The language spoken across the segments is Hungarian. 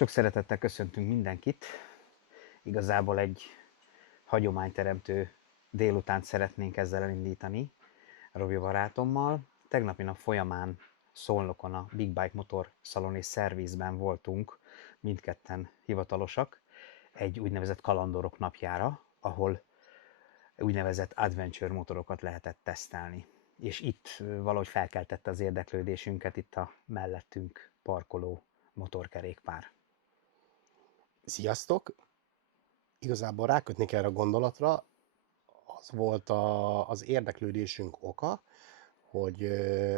Sok szeretettel köszöntünk mindenkit. Igazából egy hagyományteremtő délutánt szeretnénk ezzel elindítani Robi barátommal. Tegnapi nap folyamán Szolnokon a Big Bike Motor Szalon és Szervizben voltunk, mindketten hivatalosak, egy úgynevezett kalandorok napjára, ahol úgynevezett adventure motorokat lehetett tesztelni. És itt valahogy felkeltette az érdeklődésünket itt a mellettünk parkoló motorkerékpár. Sziasztok! Igazából rákötnék erre a gondolatra, az volt az érdeklődésünk oka, hogy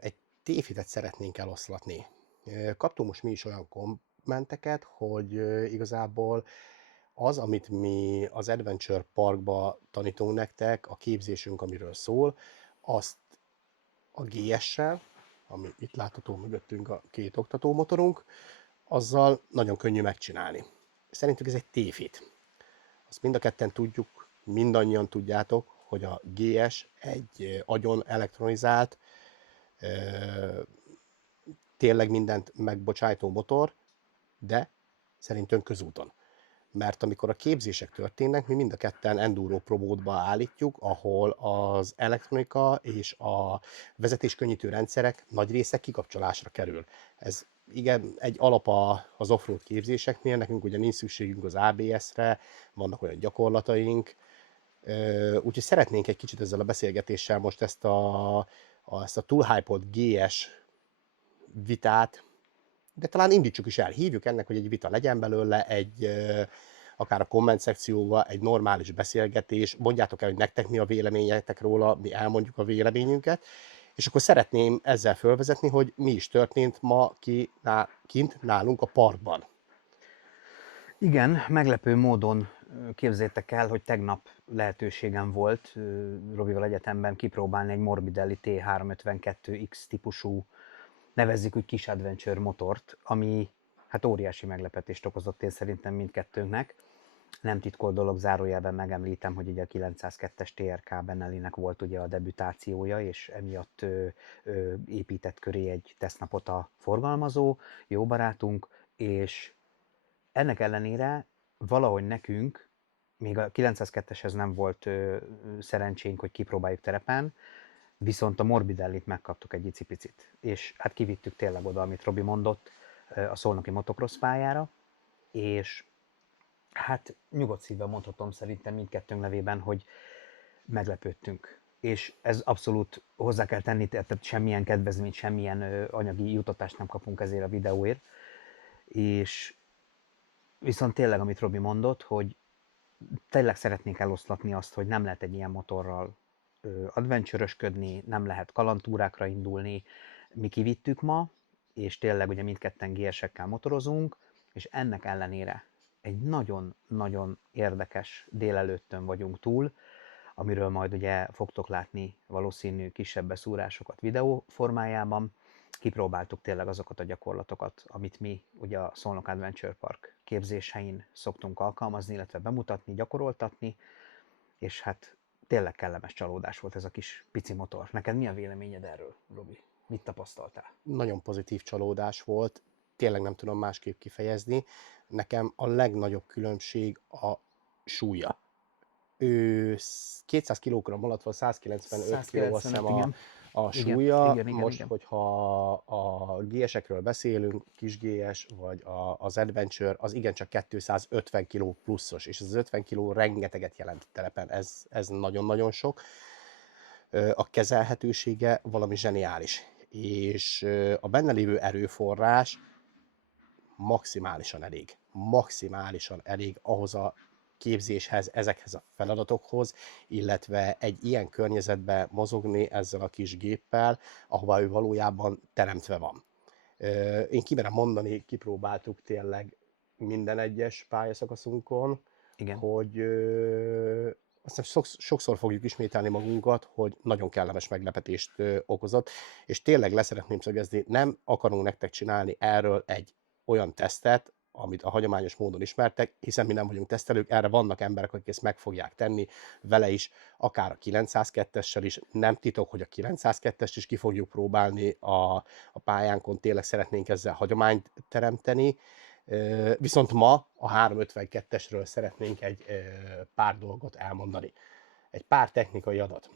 egy tévhitet szeretnénk eloszlatni. Kaptunk most mi is olyan kommenteket, hogy igazából az, amit mi az Adventure Parkba tanítunk nektek, a képzésünk, amiről szól, azt a GS-sel, ami itt látható mögöttünk a két oktatómotorunk, azzal nagyon könnyű megcsinálni. Szerintük ez egy tévhit. Azt mind a ketten tudjuk, mindannyian tudjátok, hogy a GS egy agyon elektronizált, tényleg mindent megbocsájtó motor, de szerintünk közúton. Mert amikor a képzések történnek, mi mind a ketten enduro próbótba állítjuk, ahol az elektronika és a vezetéskönnyítő rendszerek nagy része kikapcsolásra kerül. Ez igen, egy alap az offroad képzéseknél, nekünk ugye nincs szükségünk az ABS-re, vannak olyan gyakorlataink, úgyhogy szeretnénk egy kicsit ezzel a beszélgetéssel most ezt a túlhypolt GS vitát, de talán indítsuk is el, hívjuk ennek, hogy egy vita legyen belőle, akár a komment szekcióban egy normális beszélgetés, mondjátok el, hogy nektek mi a véleményetek róla, mi elmondjuk a véleményünket, és akkor szeretném ezzel fölvezetni, hogy mi is történt ma kint nálunk a parkban. Igen, meglepő módon képzétek el, hogy tegnap lehetőségem volt Robival egyetemben kipróbálni egy Morbidelli T352X típusú, nevezzük úgy kis adventure motort, ami hát óriási meglepetést okozott én szerintem mindkettőnknek. Nem titkolt dolog, zárójelben megemlítem, hogy ugye a 902-es TRK Benellinek volt ugye a debütációja, és emiatt épített köré egy tesztnapot a forgalmazó, jó barátunk, és ennek ellenére valahogy nekünk, még a 902-eshez nem volt szerencsénk, hogy kipróbáljuk terepen, viszont a Morbidellit megkaptuk egy icipicit. És hát kivittük tényleg oda, amit Robi mondott, a szolnoki motocross pályára, és hát nyugodt szívvel mondhatom szerintem mindkettőnk nevében, hogy meglepődtünk. És ez abszolút hozzá kell tenni, tehát semmilyen kedvezményt, semmilyen anyagi jutatást nem kapunk ezért a videóért. És viszont tényleg, amit Robi mondott, hogy tényleg szeretnénk eloszlatni azt, hogy nem lehet egy ilyen motorral adventure-ösködni, nem lehet kalandtúrákra indulni. Mi kivittük ma, és tényleg ugye mindketten GS-ekkel motorozunk, és ennek ellenére egy nagyon-nagyon érdekes délelőttön vagyunk túl, amiről majd ugye fogtok látni valószínű kisebb beszúrásokat videó formájában. Kipróbáltuk tényleg azokat a gyakorlatokat, amit mi ugye a Szolnok Adventure Park képzésein szoktunk alkalmazni, illetve bemutatni, gyakoroltatni, és hát tényleg kellemes csalódás volt ez a kis pici motor. Neked mi a véleményed erről, Robi? Mit tapasztaltál? Nagyon pozitív csalódás volt, tényleg nem tudom másképp kifejezni. Nekem a legnagyobb különbség a súlya. Ő 200 kg alatt van, 195 kg azt hiszem igen. a Igen, súlya. igen, igen, Most, igen. hogyha a GS-ekről beszélünk, kis GS vagy az Adventure, az igencsak 250 kg pluszos, és az 50 kg rengeteget jelent telepen, ez nagyon-nagyon sok. A kezelhetősége valami zseniális, és a benne lévő erőforrás maximálisan elég ahhoz a képzéshez, ezekhez a feladatokhoz, illetve egy ilyen környezetben mozogni ezzel a kis géppel, ahova ő valójában teremtve van. Én kimerem mondani, kipróbáltuk tényleg minden egyes pályaszakaszunkon, Igen. hogy aztán sokszor fogjuk ismételni magunkat, hogy nagyon kellemes meglepetést okozott, és tényleg leszeretném szögezni, nem akarunk nektek csinálni erről egy olyan tesztet, amit a hagyományos módon ismertek, hiszen mi nem vagyunk tesztelők, erre vannak emberek, akik ezt meg fogják tenni, vele is, akár a 902-essel is, nem titok, hogy a 902-est is ki fogjuk próbálni a pályánkon, tényleg szeretnénk ezzel hagyományt teremteni, Viszont ma a 352-esről szeretnénk egy pár dolgot elmondani. Egy pár technikai adat.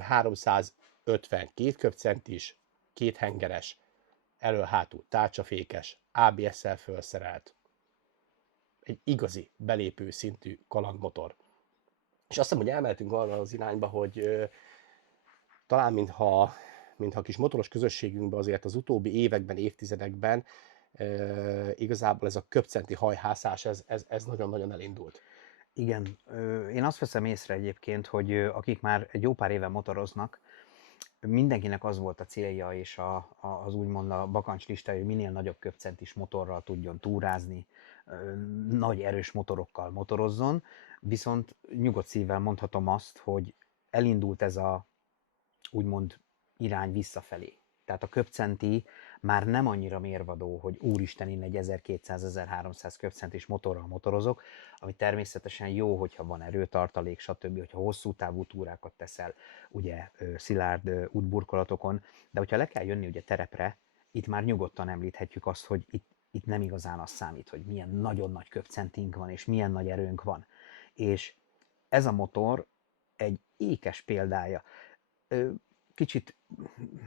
352 köbcentis, kéthengeres, elől-hátul tárcsafékes, ABS-szel felszerelt, egy igazi belépő szintű kalandmotor. És azt hiszem, hogy elmehetünk arra az irányba, hogy talán mintha kis motoros közösségünkben azért az utóbbi években, évtizedekben igazából ez a köbcenti hajhászás, ez nagyon-nagyon elindult. Igen, én azt veszem észre egyébként, hogy akik már egy jó pár éve motoroznak, mindenkinek az volt a célja és az úgymond a bakancslistája, hogy minél nagyobb köbcentis motorral tudjon túrázni, nagy erős motorokkal motorozzon, viszont nyugodt szívvel mondhatom azt, hogy elindult ez a úgymond irány visszafelé. Tehát a köbcenti már nem annyira mérvadó, hogy úristen, én egy 1200-1300 köbcentis motorral motorozok, ami természetesen jó, hogyha van erőtartalék, stb., hogyha hosszú távú túrákat teszel, ugye szilárd útburkolatokon, de hogyha le kell jönni ugye terepre, itt már nyugodtan említhetjük azt, hogy itt nem igazán az számít, hogy milyen nagyon nagy köbcentink van, és milyen nagy erőnk van. És ez a motor egy ékes példája. Kicsit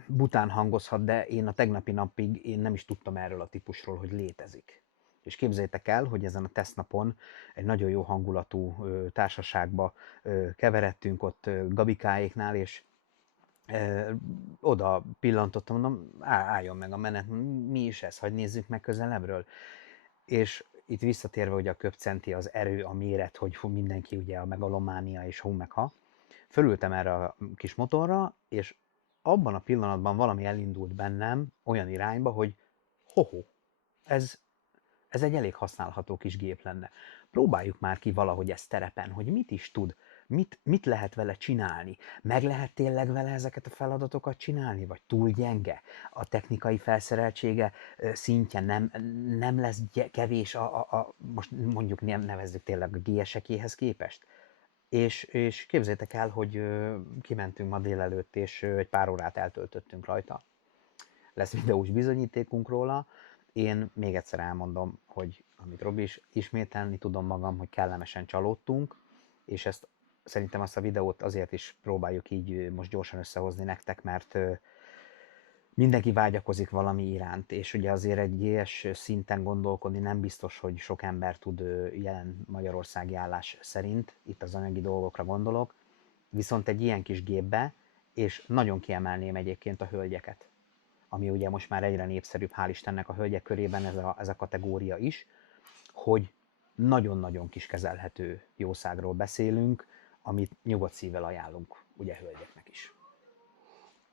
bután hangozhat, de én a tegnapi napig én nem is tudtam erről a típusról, hogy létezik. És képzeljétek el, hogy ezen a tesztnapon egy nagyon jó hangulatú társaságba keveredtünk ott Gabikáéknál, és oda pillantottam, mondom, álljon meg a menet, mi is ez, hogy nézzük meg közelebbről. És itt visszatérve ugye a köbcenti, az erő, a méret, hogy mindenki ugye a megalománia és hú meg ha, fölültem erre a kis motorra, és abban a pillanatban valami elindult bennem olyan irányba, hogy hoho, ez egy elég használható kis gép lenne. Próbáljuk már ki valahogy ezt terepen, hogy mit is tud, mit lehet vele csinálni. Meg lehet tényleg vele ezeket a feladatokat csinálni, vagy túl gyenge? A technikai felszereltsége szintje nem lesz kevés, most mondjuk nevezzük tényleg a GS-ekéhez képest? És képzeljétek el, hogy kimentünk ma délelőtt, és egy pár órát eltöltöttünk rajta. Lesz videós bizonyítékunk róla. Én még egyszer elmondom, hogy amit Robi is, ismételni tudom magam, hogy kellemesen csalódtunk, és szerintem azt a videót azért is próbáljuk így most gyorsan összehozni nektek, mert mindenki vágyakozik valami iránt, és ugye azért egy GS szinten gondolkodni nem biztos, hogy sok ember tud jelen magyarországi állás szerint, itt az anyagi dolgokra gondolok, viszont egy ilyen kis gépbe, és nagyon kiemelném egyébként a hölgyeket, ami ugye most már egyre népszerűbb, hál' Istennek a hölgyek körében ez a kategória is, hogy nagyon-nagyon kis kezelhető jószágról beszélünk, amit nyugodt szívvel ajánlunk ugye hölgyeknek is.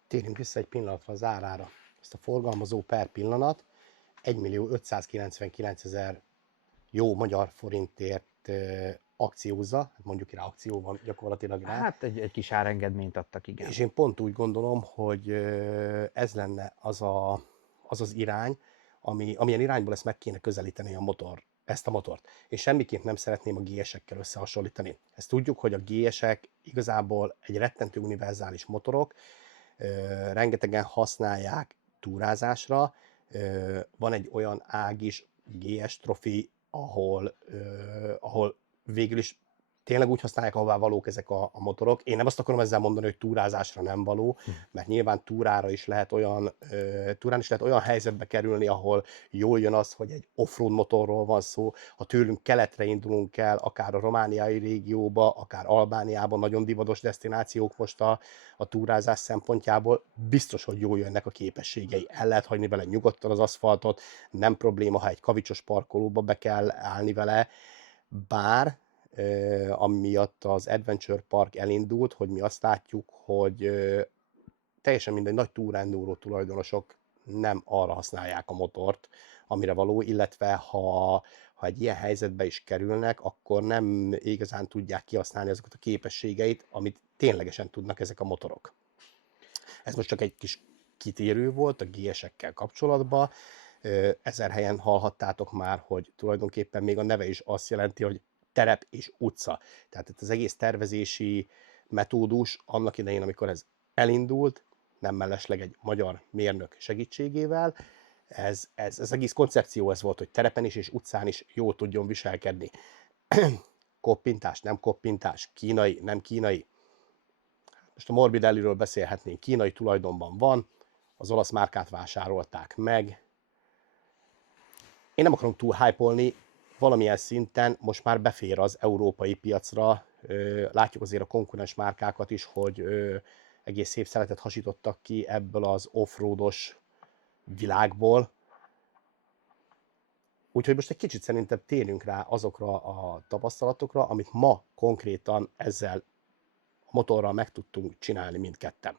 Térjünk vissza egy pillanatra az árára. Ezt a forgalmazó per pillanat 1.599.000 jó magyar forintért akciózza, mondjuk rá akció van gyakorlatilag rá. Hát egy kis árengedményt adtak, igen. És én pont úgy gondolom, hogy ez lenne az irány, amilyen irányból ezt meg kéne közelíteni ezt a motort. És semmiképp nem szeretném a GS-ekkel összehasonlítani. Ezt tudjuk, hogy a GS-ek igazából egy rettentő univerzális motorok, rengetegen használják túrázásra, van egy olyan ág is, GS Trophy, ahol végül is tényleg úgy használják, ahová valók ezek a motorok. Én nem azt akarom ezzel mondani, hogy túrázásra nem való, mert nyilván túrán is lehet olyan helyzetbe kerülni, ahol jól jön az, hogy egy offroad motorról van szó. Ha tőlünk keletre indulunk el, akár a romániai régióba, akár Albániában, nagyon divatos desztinációk most a túrázás szempontjából, biztos, hogy jól jönnek a képességei. El lehet hagyni vele nyugodtan az aszfaltot, nem probléma, ha egy kavicsos parkolóba be kell állni vele, bár amiatt az Adventure Park elindult, hogy mi azt látjuk, hogy teljesen mindegy, nagy túrendúró tulajdonosok nem arra használják a motort, amire való, illetve ha egy ilyen helyzetbe is kerülnek, akkor nem igazán tudják kihasználni azokat a képességeit, amit ténylegesen tudnak ezek a motorok. Ez most csak egy kis kitérő volt a GS-ekkel kapcsolatban. 1000 helyen hallhattátok már, hogy tulajdonképpen még a neve is azt jelenti, hogy terep és utca. Tehát itt az egész tervezési metódus annak idején, amikor ez elindult, nem mellesleg egy magyar mérnök segítségével, Ez egész koncepció ez volt, hogy terepen is és utcán is jól tudjon viselkedni. Koppintás, nem koppintás, kínai, nem kínai. Most a Morbidelliről beszélhetnénk, kínai tulajdonban van, az olasz márkát vásárolták meg. Én nem akarom túl hype-olni, valamilyen szinten most már befér az európai piacra. Látjuk azért a konkurens márkákat is, hogy egész szép szeletet hasítottak ki ebből az offroados világból. Úgyhogy most egy kicsit szerintem térjünk rá azokra a tapasztalatokra, amit ma konkrétan ezzel a motorral meg tudtunk csinálni mindketten.